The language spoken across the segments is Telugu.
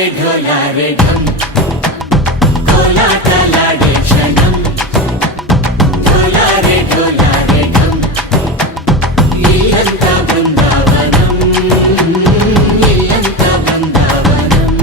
ढोलारे ढम कोलाटलाडे क्षणम ढोलारे ढम इल्लंता बृंदावनम इल्लंता बृंदावनम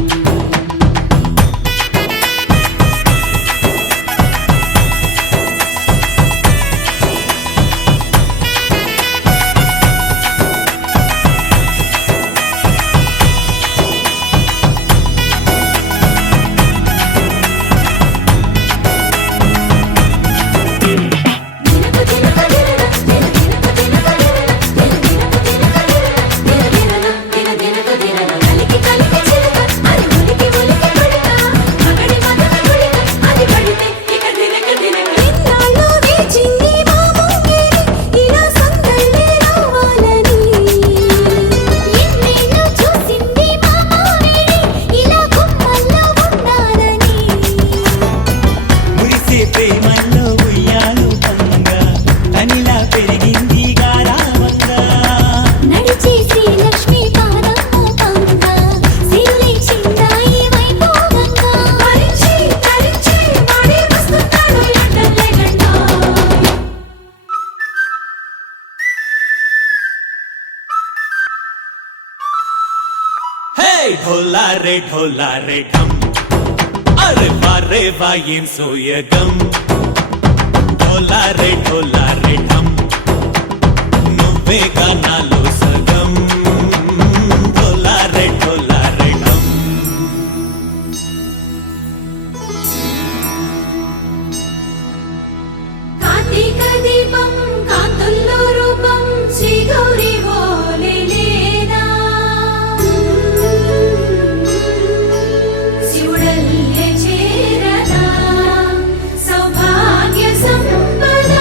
ढोलारे ढम अरे वारे वायें सोयगम ढोलारे ढम నువ్వే గానాలో సగం ढोलारे ढम కార్తీక దీపం కాంతుల్లో రూపం శ్రీ గౌరీ ఓలేలేనా శివుడల్లే చేరనా సౌభాగ్య సంపద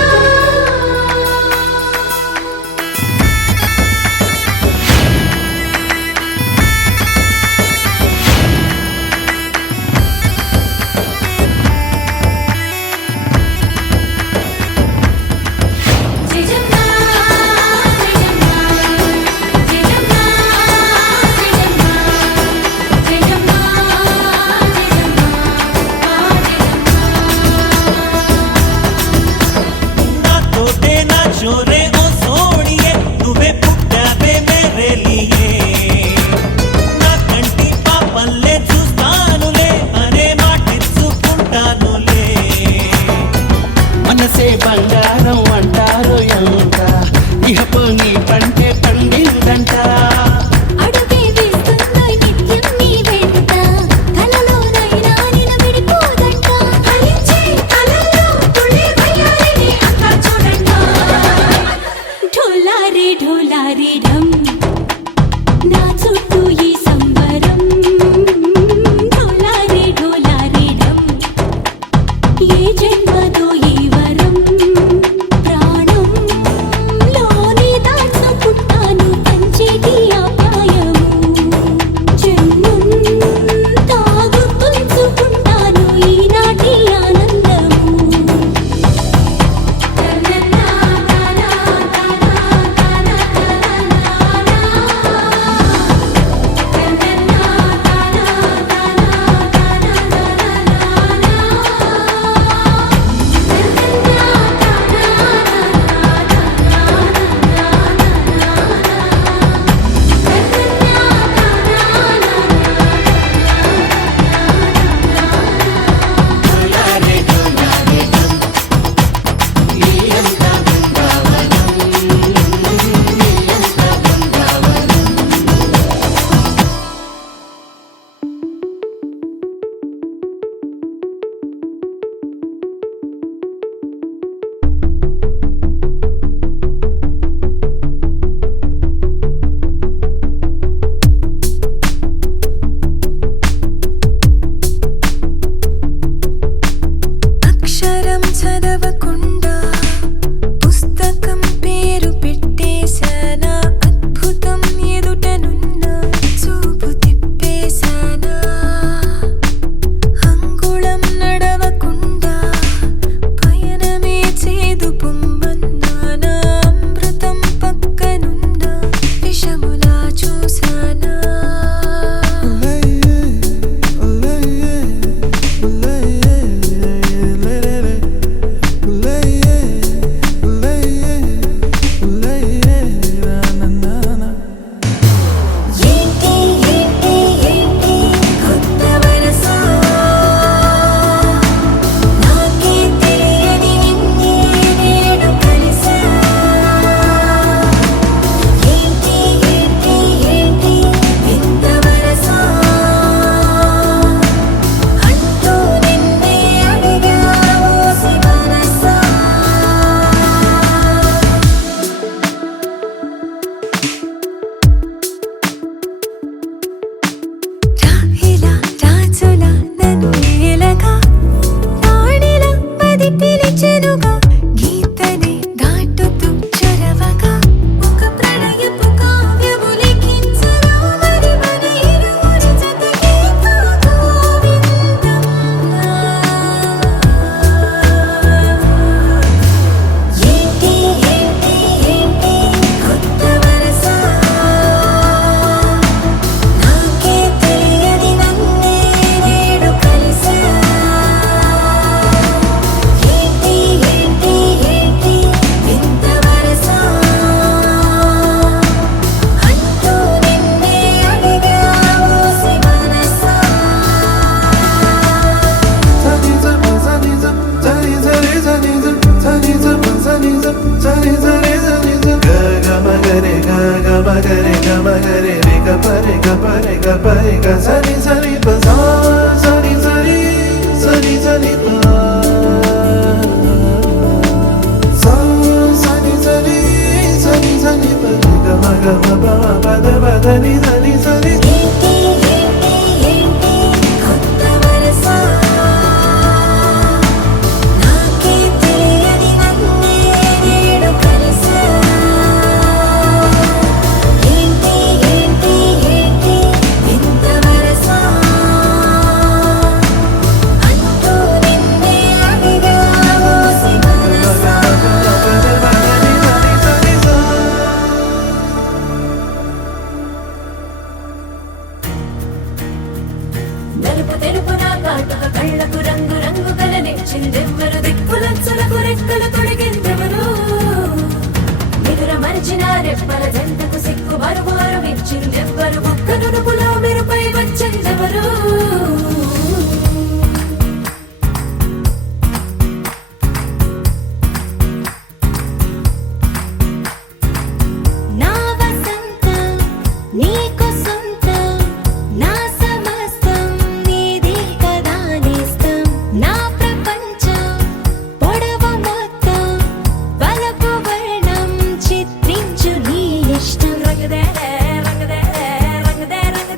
ఏలగా రాణిలా మది పిలిచెనుగా గీతనే దాటుతూ చొరవగా ఒక ప్రణయపు కావ్యము లిఖించరా మరి మన ఇరువురి జతకే గోవిందం ఏంటి ఏంటి ఏంటి కొత్త వరస నాకే తెలియని నన్నే నేడు కలిసా ఏంటి ఏంటి ఏంటి వింత వరస అంటూ నిన్నే అడిగా ఊసి మనసా ఏంటి ఏంటి ఏంటి కొత్త వరస నాకే తెలియని నన్నే నేడు కలిసా ఏంటి ఏంటి ఏంటి వింత వరస అంటూ నిన్నే అడిగా ఊసి మనసా నలుపు తెలుపు నా కాటుక కళ్ళకు రంగు రంగు కలనిచ్చిందెవ్వరు దిక్కులచ్చులకు రెక్కలు తొడిగిందెవరు నిదుర మరిచిన రెప్పల జంటకు సిక్కు మరుమారు ఇచ్చిందెవ్వరు ఒక్క నునుపులో మెరుపై వచ్చిందెవరు నా వసంతం నీకు సొంతం నా సమస్తం నీది కదా నేస్తం నా ప్రపంచం పొడవు మొత్తం వలపు వర్ణం చిత్రించు నీ ఇష్టం రంగదే రంగదే రంగదే రంగదే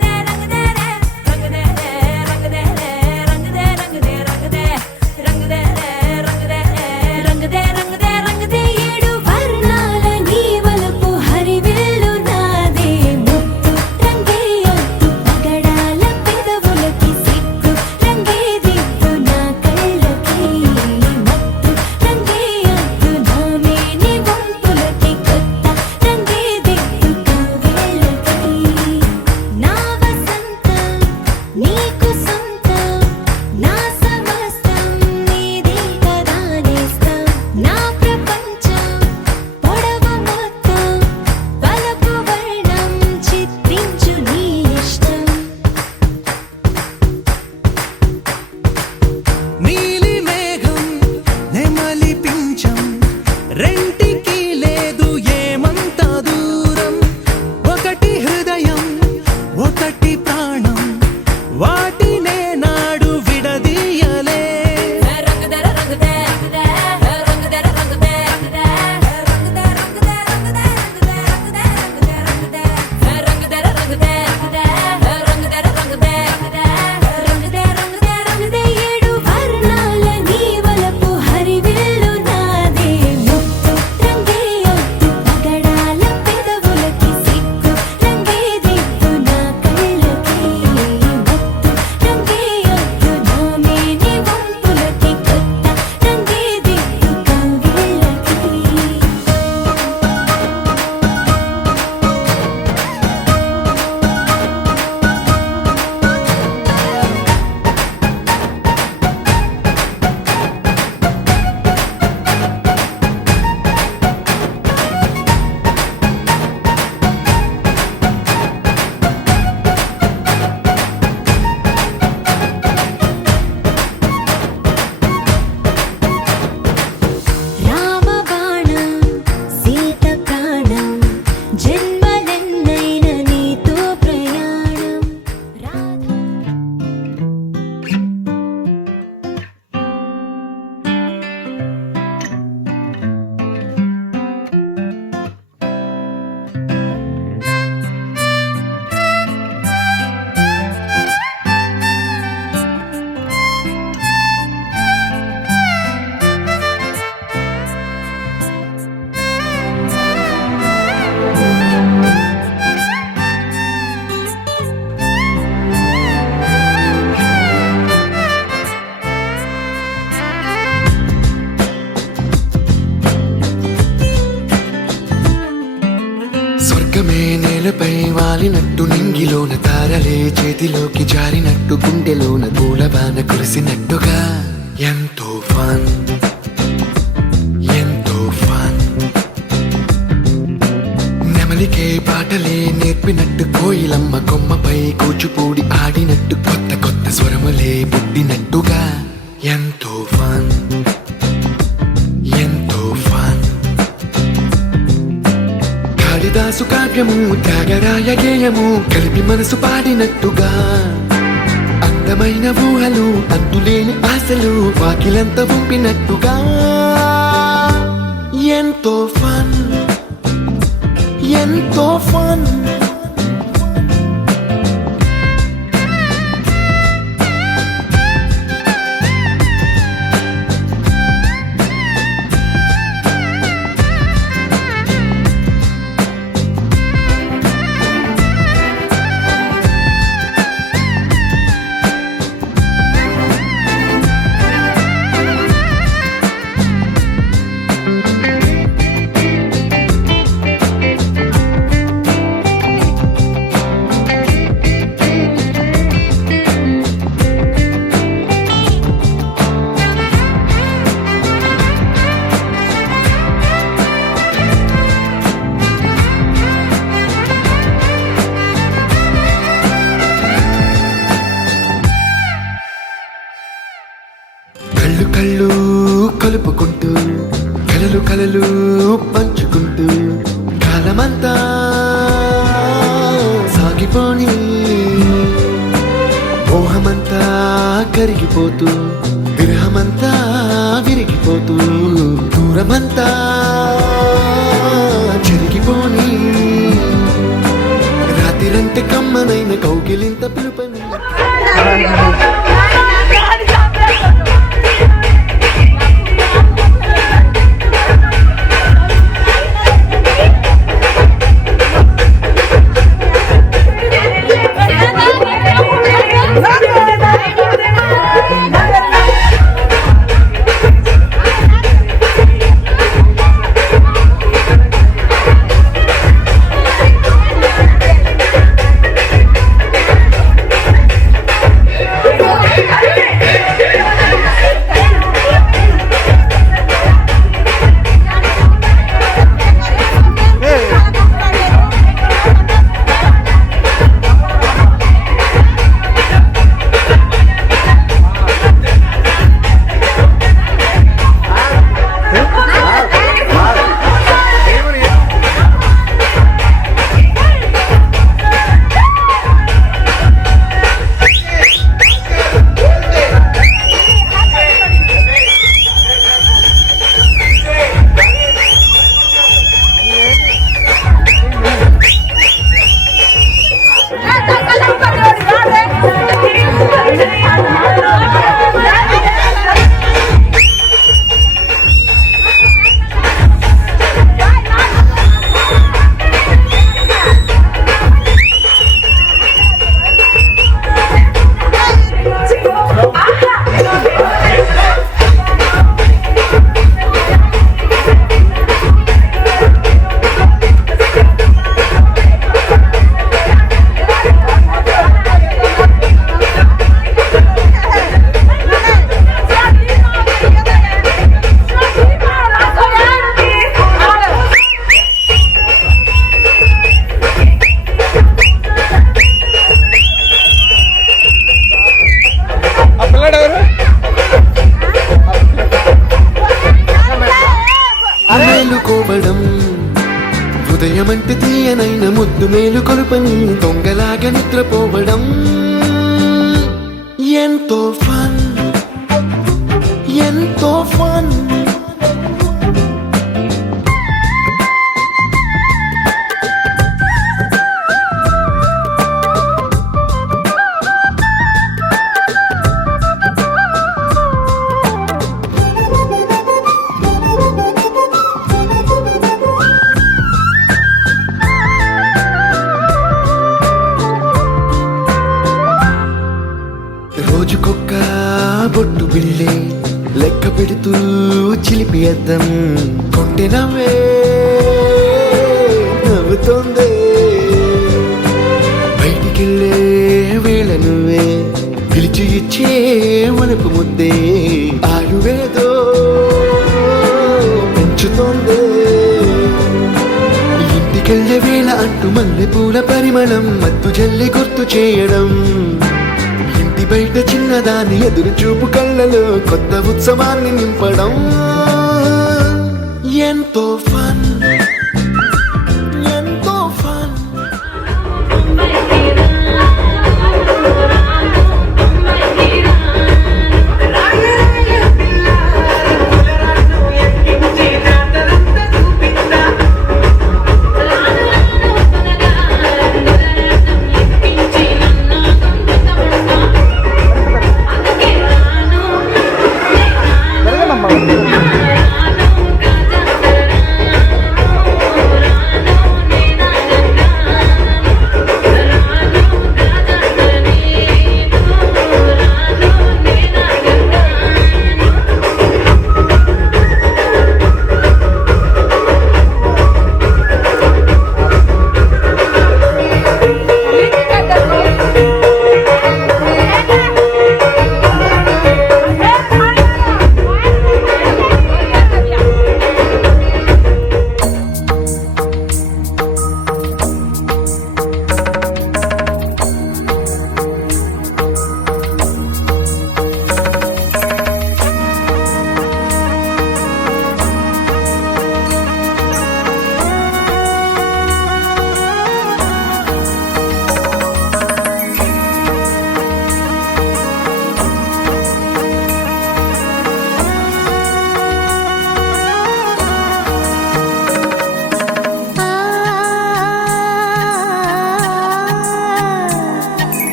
నేలపై వాలినట్టు నింగిలోన తారలే చేతిలోకి జారినట్టు గుండెలోన పూలవాన కురిసినట్టుగా ఎంతో ఫన్ ఎంతో ఫన్ నెమలికే పాటలే నేర్పినట్టు కోయిలమ్మ కొమ్మపై కూచిపూడి ఆడినట్టు కొత్త కొత్త స్వరములే పుట్టినట్టుగా ఎంతో ఫన్ ఎంతో ఫన్ కాళిదాసు కావ్యము త్యాగరాయ గేయము కలిపి మనసు పాడినట్టుగా అందమైన ఊహలు అంతులేని ఆశలు వాకిలంత పంపినట్టుగా ఎంతో ఫన్ ఎంతో ఫన్ కళ్ళు కళ్ళు కలుపుకుంటూ కలలు కలలు పంచుకుంటూ కాలమంతా సాగిపోని మోహమంతా కరిగిపోతూ విరహమంతా విరిగిపోతూ దూరమంతా చెరిగిపోని రాత్రిరంటే కమ్మనైన కౌగిలింత పిలుపని మేలుకోవడం హృదయమంటే తీయనైన ముద్దు మేలు కొలుపని దొంగలాగా నిద్రపోవడం ఎంతో ఫన్ ఎంతో ఫన్ రోజుకొక్క బొట్టు బిళ్ళే లెక్క పెడుతూ చిలిపి అద్దం కొంటె నవ్వే నవ్వుతోందే ఇంటికెళ్ళే వేళ నువ్వే పిలిచి ఇచ్చే వనపు ముద్దే ఆయువేదో పెంచుతోందే ఇంటికెళ్ళే వేళ అంటూ మల్లె పూల పరిమళం మత్తు జల్లి గుర్తు చేయడం ఇంటి బయట చిన్నదాని ఎదురు చూపు కళ్ళలో కొత్త ఉత్సవాన్ని నింపడం ఎంతో ఫన్ ఎంతో ఫన్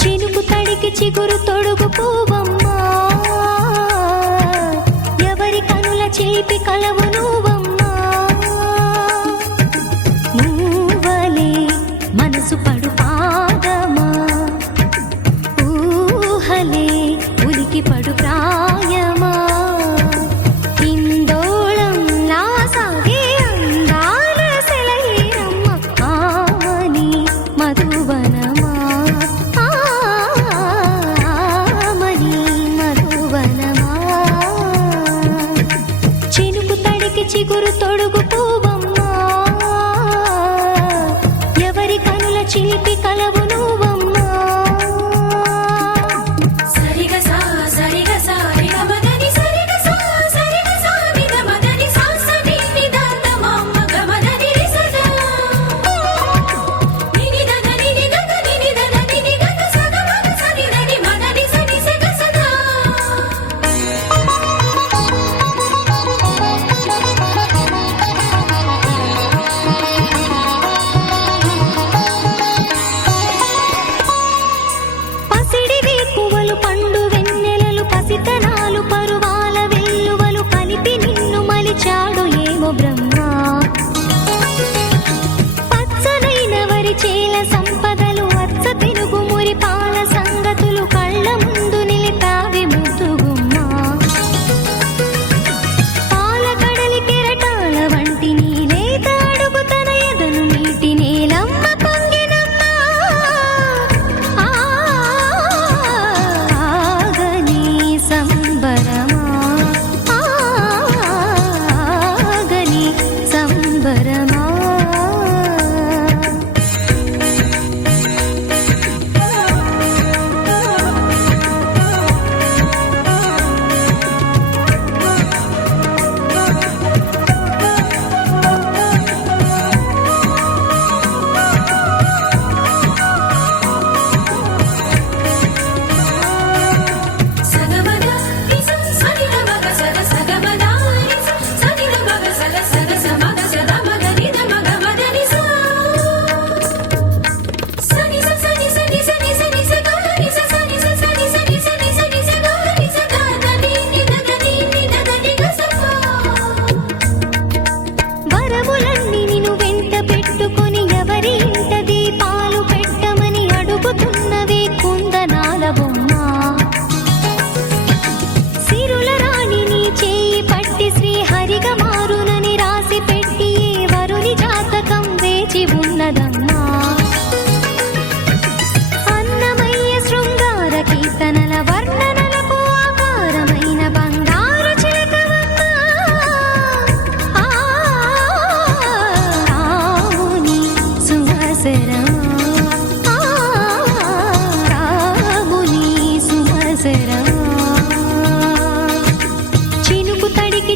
చినుకు తడికి చిగురు తొడుగు పూవమ్మా ఎవరి కనుల చేపి కలవు నువ్వమ్మా నువ్వలే మనసు పడు పాదమా ఊహలే ఉలికి పడు ప్రాయమా ఇందోళం నా సాగే అందాల సెలయేరమ్మ ఆమని మధువనమా ఆమని మధువనమా చినుకు తడికి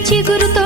చిగురుతో